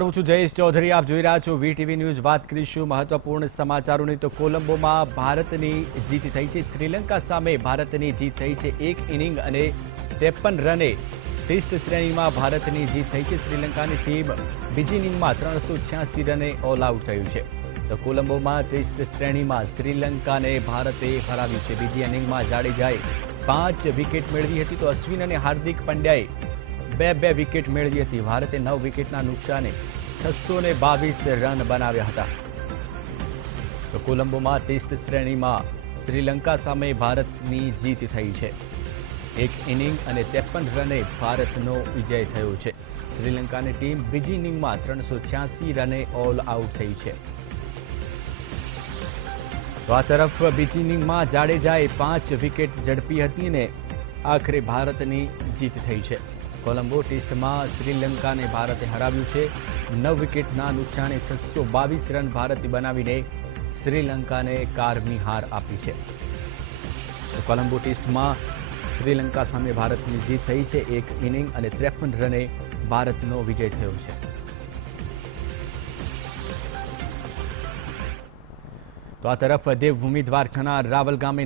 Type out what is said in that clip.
હું છું જયેશ ચૌધરી. આપ જોઈ રહ્યા છો વીટીવી ન્યૂઝ. વાત કરીશું મહત્વપૂર્ણ સમાચારોની. તો કોલંબોમાં ભારતની જીત થઈ છે. શ્રીલંકા સામે ભારતની જીત થઈ છે. એક ઇનિંગ અને 53 રને ટેસ્ટ શ્રેણીમાં ભારતની જીત થઈ છે. શ્રીલંકાની ટીમ બીજી ઇનિંગમાં 386 રને ઓલ આઉટ થયું છે. તો કોલંબોમાં ટેસ્ટ શ્રેણીમાં શ્રીલંકાને ભારતે હરાવી છે. બીજી ઇનિંગમાં જાડેજાએ 5 વિકેટ મેળવી હતી, તો અશ્વિન અને હાર્દિક પંડ્યાએ બે વિકેટ મેળવી હતી. ભારતે 9 વિકેટના નુકસાને 622 રન બનાવ્યા હતા. તો કોલંબોમાં ટેસ્ટ શ્રેણીમાં શ્રીલંકા સામે ભારતની જીત થઈ છે. એક ઇનિંગ અને 53 રને ભારતનો વિજય થયો છે. શ્રીલંકાની ટીમ બીજી ઇનિંગમાં 386 રને ઓલ આઉટ થઈ છે. તો આ તરફ બીજી ઇનિંગમાં જાડેજાએ 5 વિકેટ ઝડપી હતી ને આખરે ભારતની જીત થઈ છે. કોલંબો ટેસ્ટમાં શ્રીલંકાને ભારતે હરાવ્યું છે. 9 વિકેટના નુકસાને 622 રન ભારતે બનાવીને શ્રીલંકાને કારમી હાર આપી છે. તો કોલંબો ટેસ્ટમાં શ્રીલંકા સામે ભારતની જીત થઈ છે. એક ઇનિંગ અને 53 રને ભારતનો વિજય થયો છે. તો આ તરફ દેવભૂમિ દ્વારકાના રાવલ ગામે